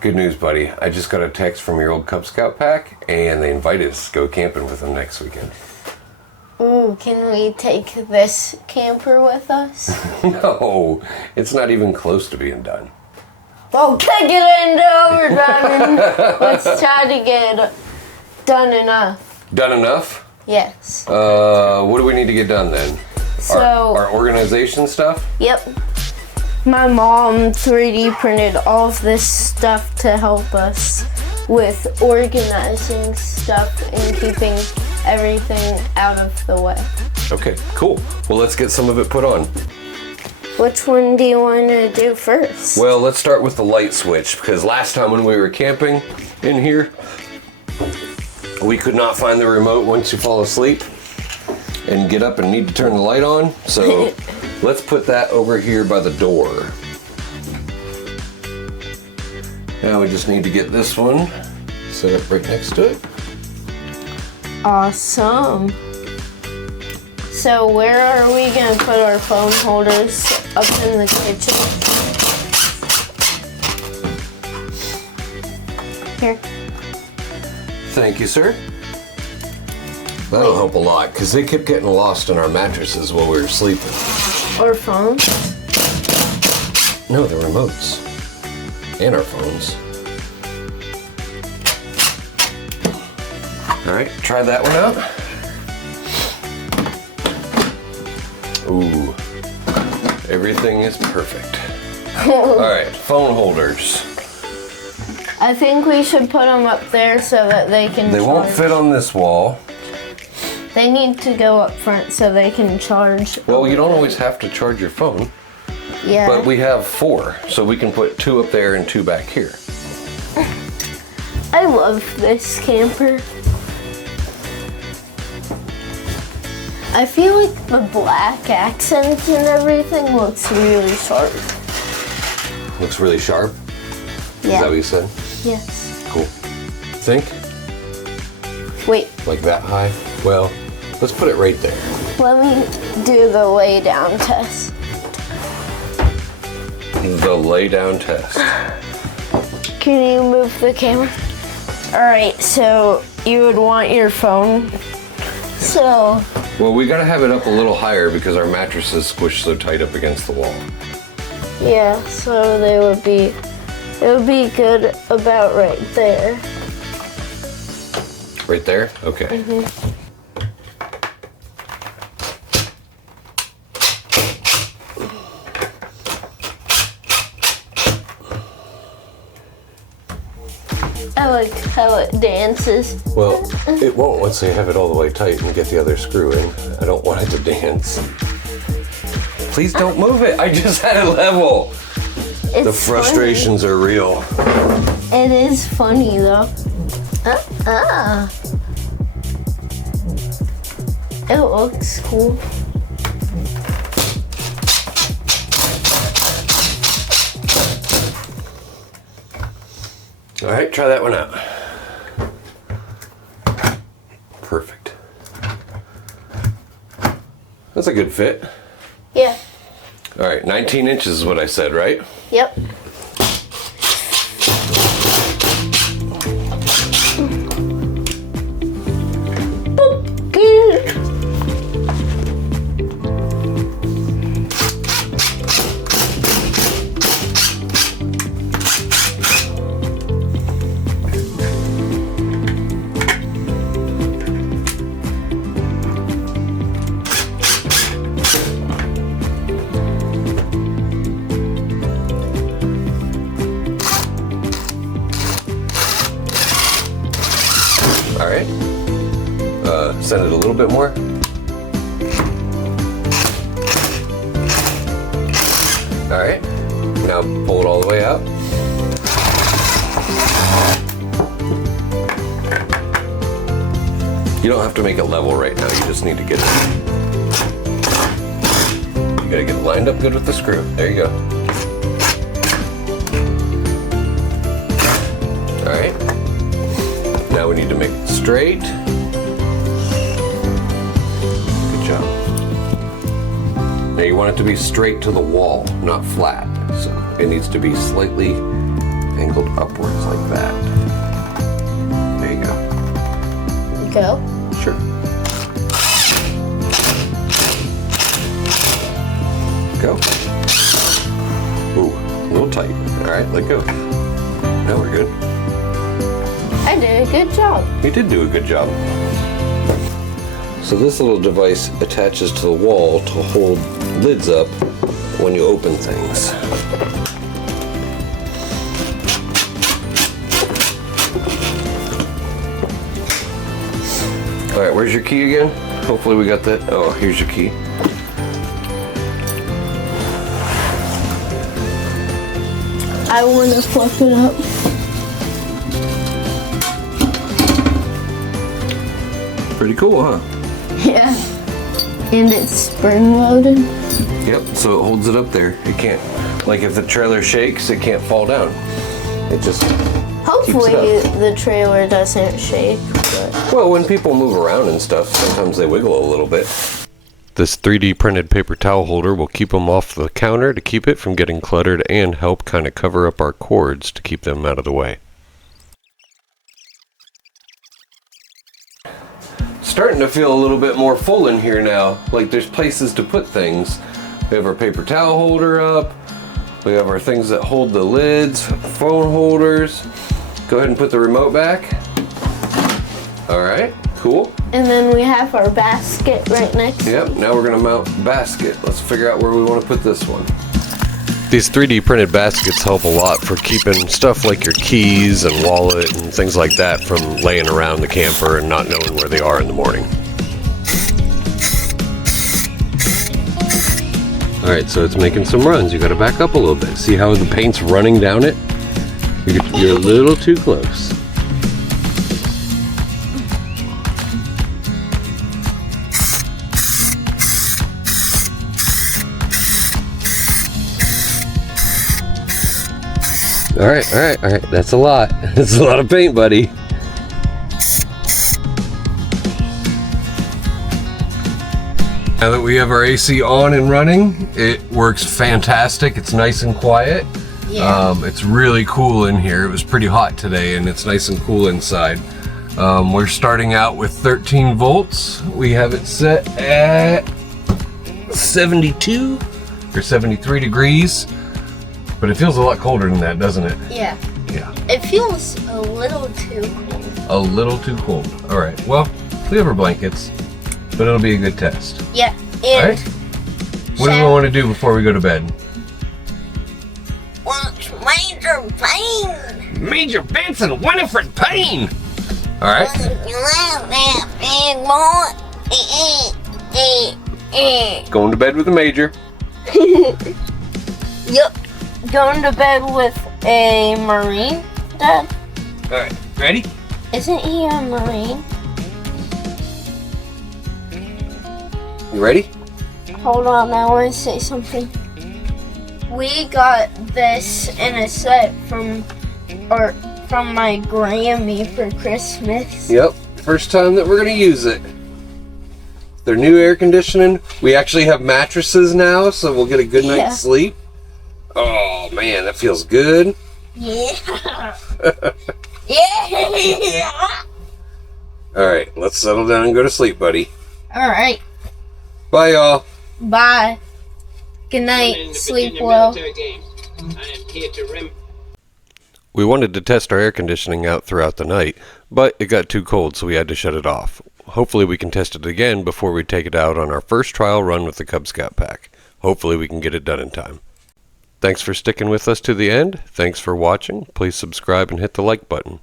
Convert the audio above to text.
Good news, buddy. I just got a text from your old Cub Scout pack, and they invited us to go camping with them next weekend. Ooh, can we take this camper with us? No, it's not even close to being done. Well, kick it into overdrive. Let's try to get done enough. Done enough? Yes. What do we need to get done then? So, our organization stuff? Yep. My mom 3D printed all of this stuff to help us with organizing stuff and keeping everything out of the way. Okay, cool. Well, let's get some of it put on. Which one do you want to do first? Well, let's start with the light switch, because last time when we were camping in here, we could not find the remote once you fall asleep and get up and need to turn the light on. So let's put that over here by the door. Now we just need to get this one set up right next to it. Awesome. So where are we going to put our phone holders? Up in the kitchen? Here. Thank you, sir. That'll help a lot, because they kept getting lost in our mattresses while we were sleeping. Or phones? No, the remotes. And our phones. All right, try that one out. Ooh, everything is perfect. All right, phone holders. I think we should put them up there so that they can They charge. won't fit on this wall. They need to go up front so they can charge. Well, you don't always have to charge your phone, Yeah. but we have 4, so we can put 2 up there and 2 back here. I love this camper. I feel like the black accents and everything looks really sharp. Looks really sharp. Yeah. Is that what you said? Yes. Cool. Think? Wait, Like that high? Well, let's put it right there. let me do the lay down test. The lay down test. Can you move the camera? Alright, so you would want your phone. So, Well, we gotta have it up a little higher because our mattress is squished so tight up against the wall. yeah, so it would be good about right there. Right there? Okay. I like how it dances. Well, it won't once they have it all the way tight and get the other screw in. I don't want it to dance. Please don't move it. I just had it level. It's The frustrations are real. Funny. It is funny though. It looks cool. All right, try that one out. Perfect. That's a good fit. Yeah. All right, 19 inches is what I said, right? Yep. All right. Send it a little bit more. All right. Now pull it all the way out. You don't have to make it level right now. You just need to get it. You gotta get it lined up good with the screw. There you go. All right. Now we need to make it straight. Good job. Now you want it to be straight to the wall, not flat. So it needs to be slightly angled upwards like that. There you go. Go. Sure. Go. Ooh, a little tight. All right, let go. Now we're good. I did a good job. You did do a good job. So this little device attaches to the wall to hold lids up when you open things. All right, where's your key again? Hopefully we got that. Oh, here's your key. I want to flip it up. Pretty cool, huh? Yeah. And it's spring loaded. Yep, so it holds it up there. It can't, like if the trailer shakes, it can't fall down. It just Hopefully keeps it up. the trailer doesn't shake. But Well, when people move around and stuff, sometimes they wiggle a little bit. This 3D printed paper towel holder will keep them off the counter to keep it from getting cluttered and help kind of cover up our cords to keep them out of the way. Starting to feel a little bit more full in here now. Like there's places to put things. We have our paper towel holder up. We have our things that hold the lids, phone holders. Go ahead and put the remote back. All right, cool. and then we have our basket right next to Yep, it. now we're gonna mount basket. Let's figure out where we want to put this one. These 3D printed baskets help a lot for keeping stuff like your keys and wallet and things like that from laying around the camper and not knowing where they are in the morning. Alright, so it's making some runs. You gotta back up a little bit. See how the paint's running down it? You're a little too close. Alright. That's a lot. That's a lot of paint, buddy. Now that we have our AC on and running, it works fantastic. It's nice and quiet. Yeah. It's really cool in here. It was pretty hot today and it's nice and cool inside. We're starting out with 13 volts. We have it set at 72 or 73 degrees. But it feels a lot colder than that, doesn't it? Yeah. Yeah. It feels a little too cold. A little too cold. All right. Well, we have our blankets, but it'll be a good test. Yeah. All And right. What do we want to do before we go to bed? watch Major Payne. Major Benson, Winifred Payne. All right. You love that big boy. Going to bed with the major. Yep. Going to bed with a Marine, Dad? All right. Ready? Isn't he a Marine? You ready? Hold on, I want to say something. We got this in a set from my Grammy for Christmas. Yep. First time that we're gonna use it. Their new air conditioning. We actually have mattresses now, so we'll get a good night's sleep. Oh man, that feels good. Yeah. Yeah. All right, let's settle down and go to sleep, buddy. All right. Bye, y'all. Bye. Good night. Sleep well. We wanted to test our air conditioning out throughout the night, but it got too cold, so we had to shut it off. Hopefully we can test it again before we take it out on our first trial run with the Cub Scout pack. Hopefully we can get it done in time. Thanks for sticking with us to the end. Thanks for watching. Please subscribe and hit the like button.